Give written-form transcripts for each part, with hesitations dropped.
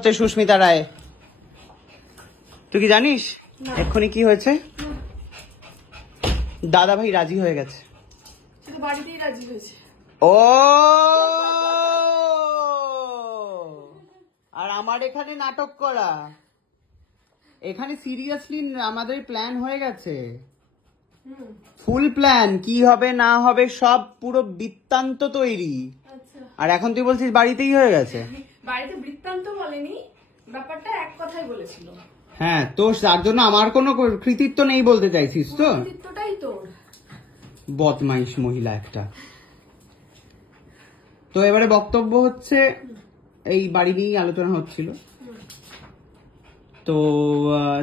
হচ্ছে সুস্মিতা রায়। তুই কি জানিস এক্ষুনি কি হয়েছে? দাদা ভাই রাজি হয়ে গেছে। বাড়িতেই রাজি হয়েছে। ও আর আমার এখানে নাটক করা, এখানে সিরিয়াসলি আমাদের প্ল্যান হয়ে গেছে, ফুল প্ল্যান, কি হবে না হবে সব পুরো বৃত্তান্ত তৈরি। আর এখন তুই বলছিস বাড়িতেই হয়ে গেছে। বাড়িতে বৃত্তান্ত বলেনি, ব্যাপারটা এক কথাই বলেছিল। হ্যাঁ, তো তার জন্য আমার কোনো কৃতিত্ব নেই বলতে চাইছিস তো? কৃতিত্বটাই তোর। বদমাইশ মহিলা একটা। তো এবারে বক্তব্য হচ্ছে এই বাড়ি নিয়েই আলোচনা হচ্ছিল। তো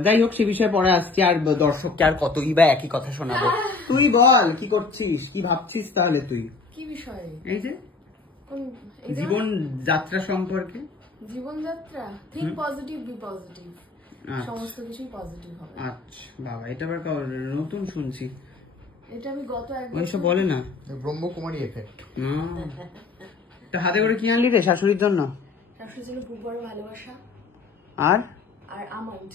যাই হোক, সে বিষয়ে পরে আসছি। আর দর্শককে আর কতই বা একই কথা শোনাবো। তুই বল কি করছিস, কি ভাবছিস তাহলে তুই? কি বিষয়ে? এই যে জীবন যাত্রা সম্পর্কে। জীবনযাত্রা, থিঙ্ক পজিটিভ, বি পজিটিভ, সমস্ত কিছুই পজিটিভ হবে। আচ্ছা বাবা, এটা আবার নতুন শুনছি। এটা আমি গত এক ওইসব বলে না, ব্রহ্মকুমারী এফেক্ট। তা হাতে করে কি আনলি রে শাশুড়ির জন্য? শাশুড়ির জন্য খুব বড় ভালোবাসা আর আর আমন্ড।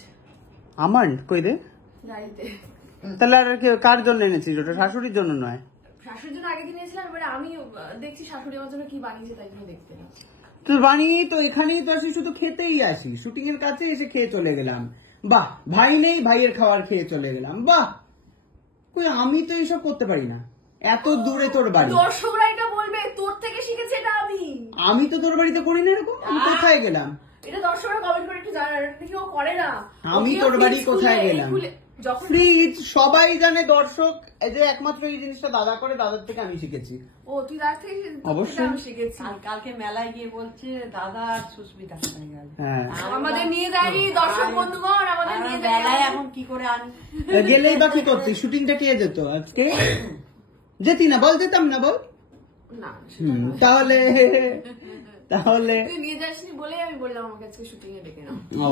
আমন্ড কই রে? গাড়িতে। তাহলে আর কার জন্য এনেছিস? ওটা শাশুড়ির জন্য নয়? শাশুড়ির জন্য আগে কিনেছিলাম, এবারে আমি দেখছি শাশুড়ি আমার জন্য কি বানিয়েছে, তাই জন্য দেখতে না। তুই বানিয়ে তো এখানেই তো আসি, শুধু খেতেই আসি। শুটিং এর কাছে এসে খেয়ে চলে গেলাম, বাহ। ভাই নেই, ভাইয়ের খাবার খেয়ে চলে গেলাম, বাহ। কই আমি তো এইসব করতে পারি না। এত দূরে তোর বাড়ি, দর্শকরা এটা বলবে তোর থেকে শিখেছে এটা। আমি তো তোর বাড়িতে করি না এরকম। আমি কোথায় গেলাম? এটা দর্শকরা কমেন্ট করে একটু জানার, এটা কি ও করে না? আমি তোর বাড়ি কোথায় গেলাম? ফ্রিজ সবাই জানে, দর্শক এই যে একমাত্র এই জিনিসটা দাদা করে, দাদার থেকে আমি শিখেছি। ও তুই দাদা থেকে? অবশ্যই আমি শিখেছি। আর কালকে মেলায় গিয়ে বলছে দাদা আর সুস্মিতা কোথায় গেল। হ্যাঁ, আমাদের নিয়ে যায়নি দর্শক বন্ধুগণ, আমাদের নিয়ে মেলায় এখন কি করে আনি? গেলেই বা কি করতি? শুটিংটা কে যেত আজকে? যেতি না? বল যেতাম না, বল না। তাহলে তাহলে তুই নিয়ে যাসনি বলেই আমি বললাম আমাকে আজকে শুটিং এ ডেকে নাও। ও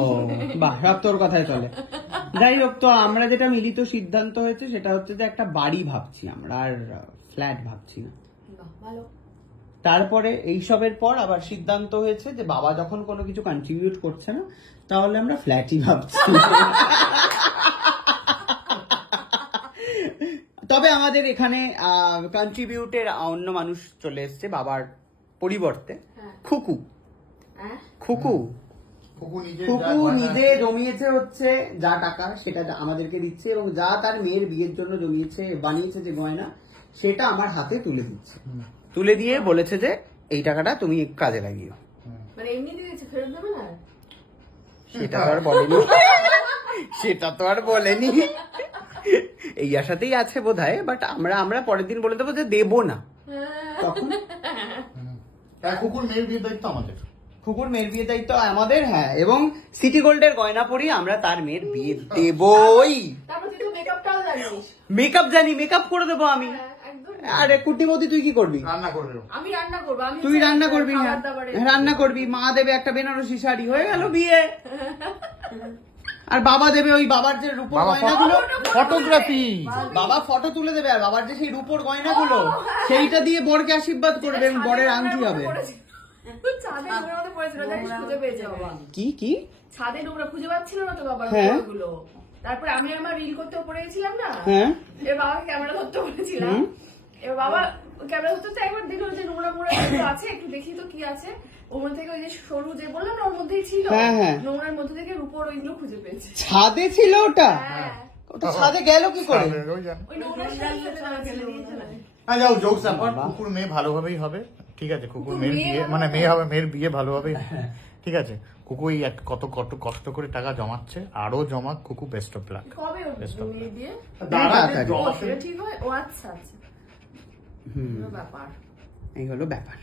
বাহ, সব তোর কথাই চলে। যাই হোক, তো আমরা যেটা মিলিত সিদ্ধান্ত হয়েছে সেটা হচ্ছে যে একটা বাড়ি ভাবছি আমরা, আর ফ্ল্যাট ভাবছি না। ভালো। তারপরে এইসবের পর আবার সিদ্ধান্ত হয়েছে যে বাবা যখন কোনো কিছু কন্ট্রিবিউট করছে না, তাহলে আমরা ফ্ল্যাটই ভাবছি। তবে আমাদের এখানে কন্ট্রিবিউটের অন্য মানুষ চলে এসছে বাবার পরিবর্তে। খুকু খুকু খুকু নিজে জমিয়েছে হচ্ছে যা টাকা, সেটা আমাদেরকে দিচ্ছে, এবং যা তার মেয়ের বিয়ের জন্য জমিয়েছে, বানিয়েছে যে গয়না, সেটা আমার হাতে তুলে দিচ্ছে। তুলে দিয়ে বলেছে যে এই টাকাটা তুমি কাজে লাগিও। মানে এমনি দিয়েছে, ফেরত দেবে না? সেটা তো আর বলেনি, সেটা তো আর বলেনি, এই আশাতেই আছে বোধহয়। বাট আমরা পরের দিন বলে দেবো যে দেবো না, তখন কুকুর মেয়ের বিয়ের দায়িত্ব আমাদের। কুকুর মেয়ের বিয়ের দায়িত্ব আমাদের। হ্যাঁ, এবং সিটি গোল্ডের গয়না পরি আমরা তার মেয়ের বিয়ে দেবই। মেকআপ জানি, মেকআপ করে দেবো আমি। আরে কুটিমতি, তুই কি করবি? রান্না করবে। আমি রান্না করবো। তুই রান্না করবি? হ্যাঁ, রান্না করবি। মা দেবে একটা বেনারসি শাড়ি, হয়ে গেল বিয়ে। আর বাবা দেবে ওই বাবার যে রূপোর গয়নাগুলো, ফটোগ্রাফি। বাবা ফটো তুলে দেবে, আর বাবার যে সেই রূপোর গয়নাগুলো, সেইটা দিয়ে বরকে আশীর্বাদ করবে, এবং বরের আংটি হবে। কি কি ছাদে নোংরা খুঁজে পাচ্ছিল না তো বাবার গুলো। তারপরে আমি আমার রিল করতে পড়ে গেছিলাম না, এবার বাবাকে ক্যামেরা ধরতে বলেছিলাম। এবার বাবা ক্যামেরা ধরতে একবার দেখলো যে নোংরা মোড়া আছে, একটু দেখি তো কি আছে। ওর থেকে ওই যে সরু যে বললাম না, ওর মধ্যেই ছিল, নোংরার মধ্যে থেকে রূপোর ওইগুলো খুঁজে পেয়েছে। ছাদে ছিল ওটা? ছাদে গেল কি করে? কুকুর মেয়ে ভালোভাবেই হবে, ঠিক আছে। কুকুর মেয়ের বিয়ে মানে মেয়ে হবে, মেয়ের বিয়ে ভালোভাবেই, ঠিক আছে। কুকু কত কত কষ্ট করে টাকা জমাচ্ছে, আরো জমা। কুকু বেস্ট অফ লাক। কবে মেয়ে বিয়ে? তাড়াতাড়ি ঠিক হয়। ও আচ্ছা আচ্ছা, ব্যাপার এই হলো ব্যাপার।